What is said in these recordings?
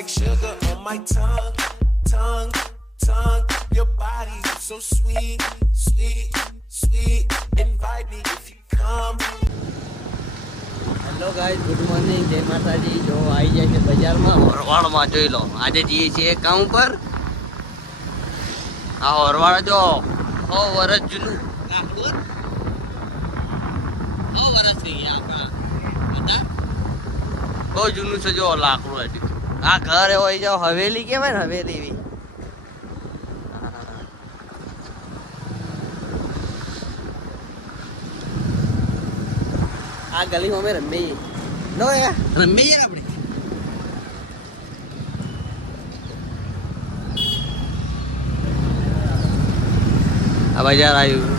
like sugar on my tongue, tongue, tongue. Your body so sweet, sweet, sweet. Invite me if you come. Hello guys, good morning, જય માતાજી. જો આવી જાય છે બજારમાં હોરવાડમાં. જોઈ લો, આજે જઈએ છીએ કામ ઉપર. આ હોરવાડ જો 100 વર્ષ જૂનું લાકડું, 100 વર્ષ થઈ ગયા આપણા. બહુ જૂનું છે જો લાકડું. હજી આ ઘર હોય જાવ હવેલી કહેવાય ને, હવેલી એવી. આ ગલીમાં અમે રમીએ નો યાર, રમીએ આપણે. આ બજાર આવ્યું.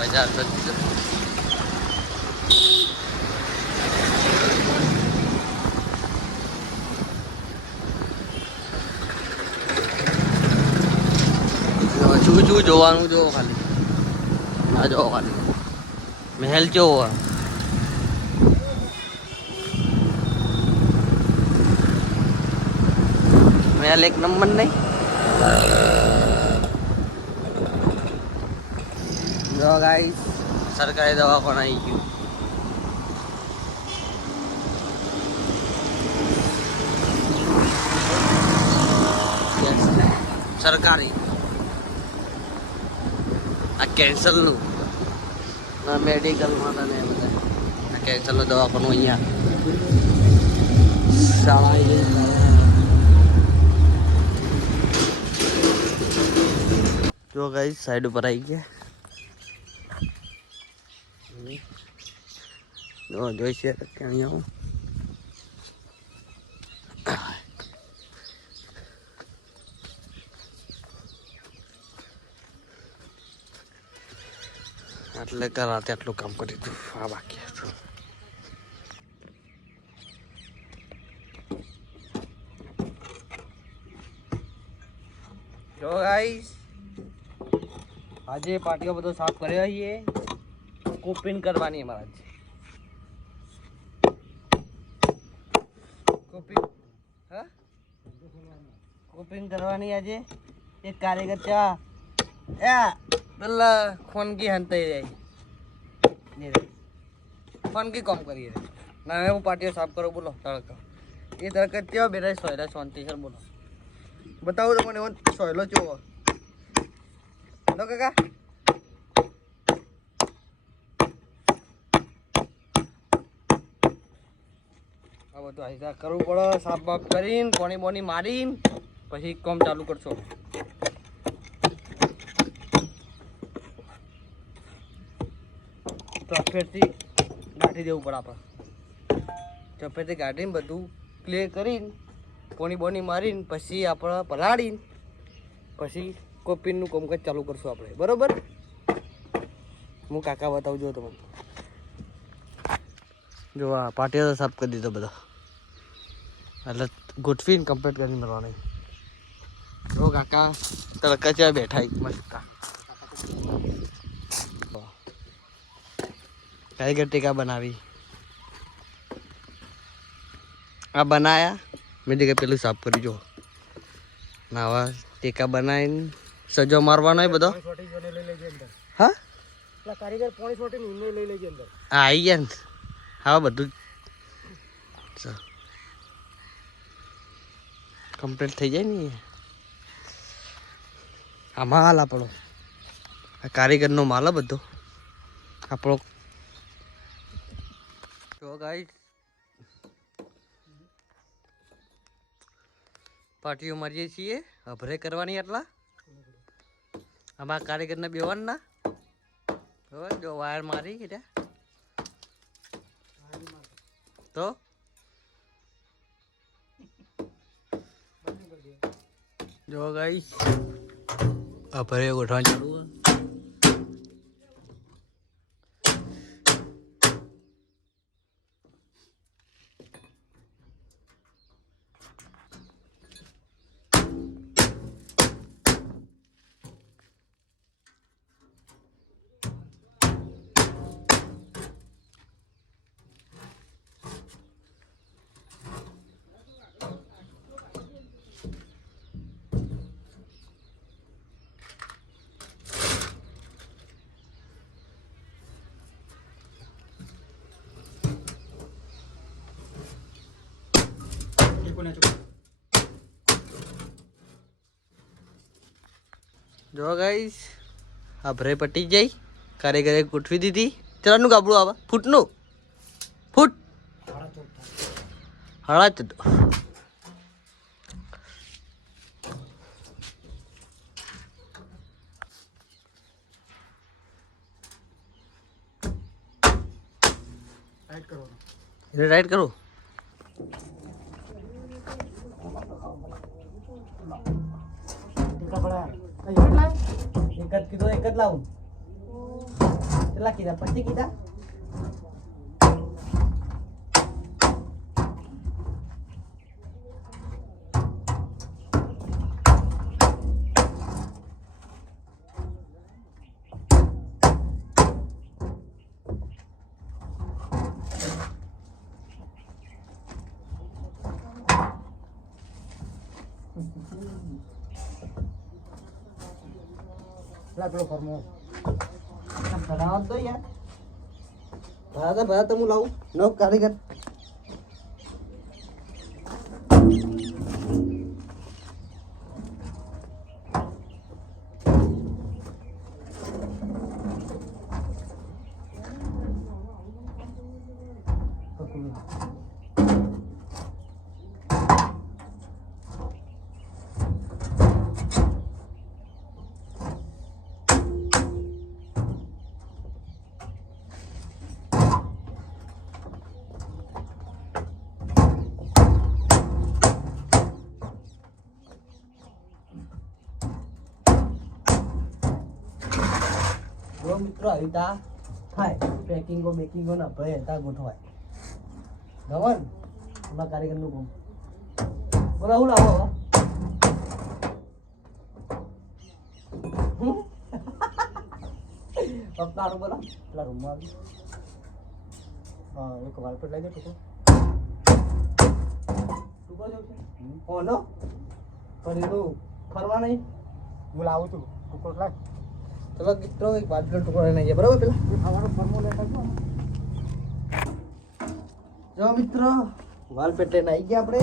બજાર શું શું જોવાનું જો ખાલી. આ જો ખાલી મહેલ કેવો મહેલ, એક નંબર નહીં. જો ગાઈસ, સરકારી દવાખાનું આવી ગયું. સરકારી આ કેન્સરનું મેડિકલમાં તને બધા આ કેન્સરનું દવાખાનું અહીંયા શાળા. જો ગાઈસ, સાઈડ ઉપર આવી ગયા. જોઈ છે અહીંયા એટલે કરાતે આટલું કામ કરી દીધું. આ બાકી હતું. જો ગાઈસ, આજે પાટીઓ બધો સાફ કર્યો છીએ. કોપિંગ કરવાની અમારે આજે. કોપિંગ કરવાની આજે. એક કારીગર ચા પેલા ખોનગી હંતાઈ જાય ખોનગી કામ કરીએ ના. હવે હું પાટીઓ સાફ કરું. બોલો તડકા એ તડકા કેવા બેઠા સોયલા શાંતિ સર. બોલો બતાવું તો મને સોયલો ચેવો નો કાકા. આ બધું આહિસ્તા કરવું પડે. સાફ બાફ કરીને પાણી બોણી મારીને પછી કામ ચાલુ કરશો. ચોફેરથી ગાંઠી દેવું પડે આપણે. ચોફેરથી ગાંઠીને બધું ક્લિયર કરીને પોણી બોની મારીને પછી આપણે પલાળીને પછી કોપીનું કામકાજ ચાલુ કરશું આપણે. બરાબર, હું કાકા બતાવજો તમને. જો આ પાટીઓ સાફ કરી દીધો બધા. એટલે ગોઠવીને કમ્પ્લીટ કરીને મળવાની. જો કાકા તડકા ચા બેઠા મસ્ત. કારીગર ટીકા બનાવી. આ બનાયા મેં ટીકા પેલું સાફ કરી. જો નાવા ટીકા બનાવીને સજો મારવાનો હોય બધો. હા કારીગર પોણી છોટી લઈ લેજે અંદર. હા આવી ગયા ને. હા બધું કમ્પ્લીટ થઈ જાય ને. આ માલ આપણો, આ કારીગરનો માલ બધો આપણો. જો ગાઈસ, પાટીઓ મારીએ છીએ. અભરે કરવાની. એટલા આમાં કારીગરને બેવાનું ના. જો વાયર મારી ગયા તો જો ગાઈસ, અભરે ગોઠવાનું ચાલુ. જો ગાઈસ આ ભરે પટી જાય કારીગરે ગોઠવી દીધી. ચલાનું કાપડું આવે ફૂટનું ફૂટ 14.5 રાઈટ કરું. એક જ કીધું એક જ લાવું. કેટલા કીધા 25 કીધા. પેલો ફરમો ભરાવા તો યાર ભરાતા હું લાવું નો કારીગર. જો મિત્રો આવી તા થાય પેકિંગો બેકિંગો ના ભય તા ગોઠવાય ગવન એમાં કારીગર નું કામ બોલા હું લાવો પપ્પા બોલા પેલા રૂમમાં આવી. હા એક વાલપેટ લઈ દે ટૂંકો ટૂંકો જેવું છે ઓનો પણ એનું ફરવા નહીં. હું લાવું છું ટૂંકો લાગ ચલો મિત્રો એક બાજુનો ટુકડો લઈને જઈએ બરાબર. પેલા ખાવાનો ફરમો લેતા જો જો મિત્રો વાલ પેટે નાઈ ગયા આપણે.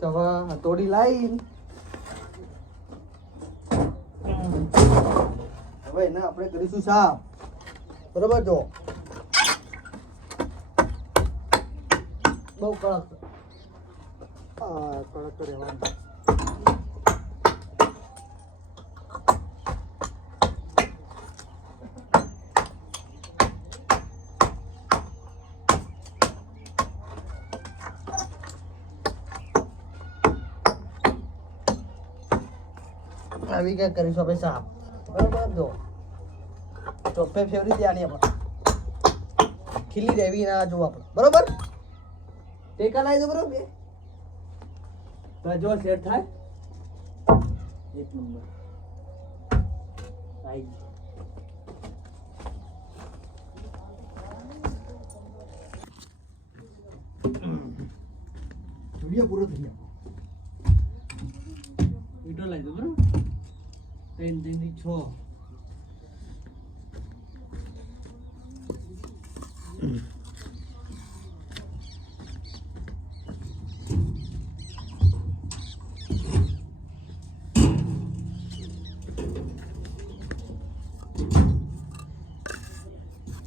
તો હવે હથોડી લાવી હવે એને આપણે કરીશું સાફ બરોબર. જો બહુ કડક કડક તો રહેવાનું. આવી ક્યાં કરીશું આપણે સાફ બરોબર. જો ચોફે ફેવરી ત્યાંની આપણે ખીલી રહેવી ના જો આપણે બરોબર. ટેકા લાવી દો બરોબર. તો જો સેટ થાય એક નંબર આઈ વિડિયો પૂરો થઈ ગયો. ઈટો લાવી દો બરોબર. 3 3 6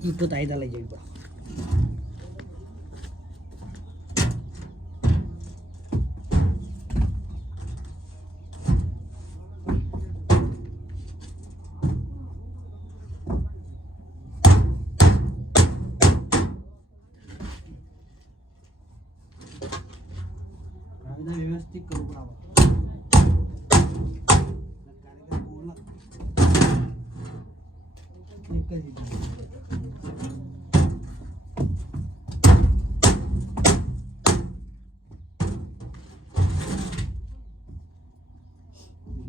ઈટો તાઈદા લઈ જવી. વ્યવસ્થિત કરવું બરાબર. એક જ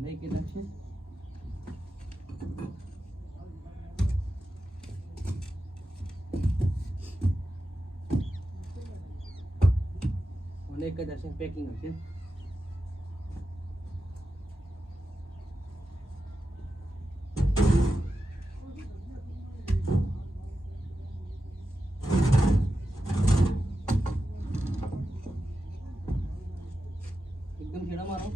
નહીં કે લક્ષે એક જ હશે પેકિંગ હશે. એકદમ છેડા મારો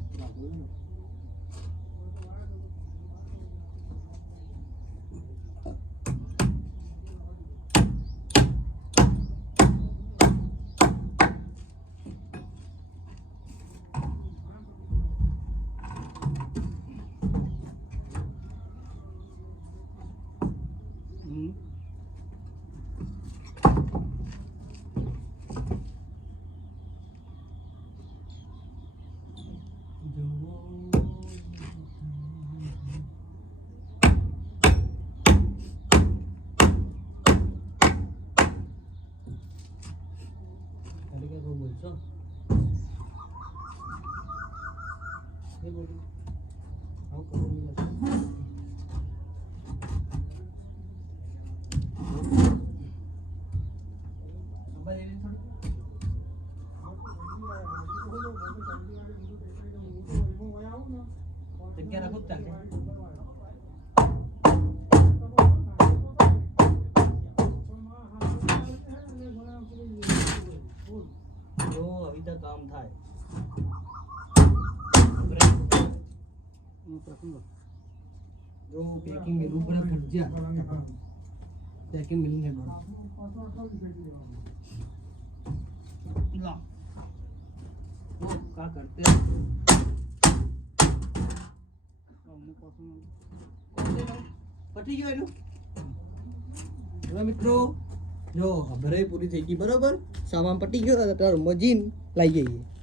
બોલશો એ બોલું આવું કરવું જગ્યા રાખો જ ચાલશે જો આવી તો કામ થાય જો પેકિંગ મેલું પડે ભૂજ્યા પેકિંગ મેલું ને લા ઓ કા કરતે પટી ગયો એનું હવે મિત્રો જો ભરાઈ પૂરી થઈ ગઈ બરાબર સામાન પટી ગયો અત્યારે રૂમમાં જીન લઈ જઈએ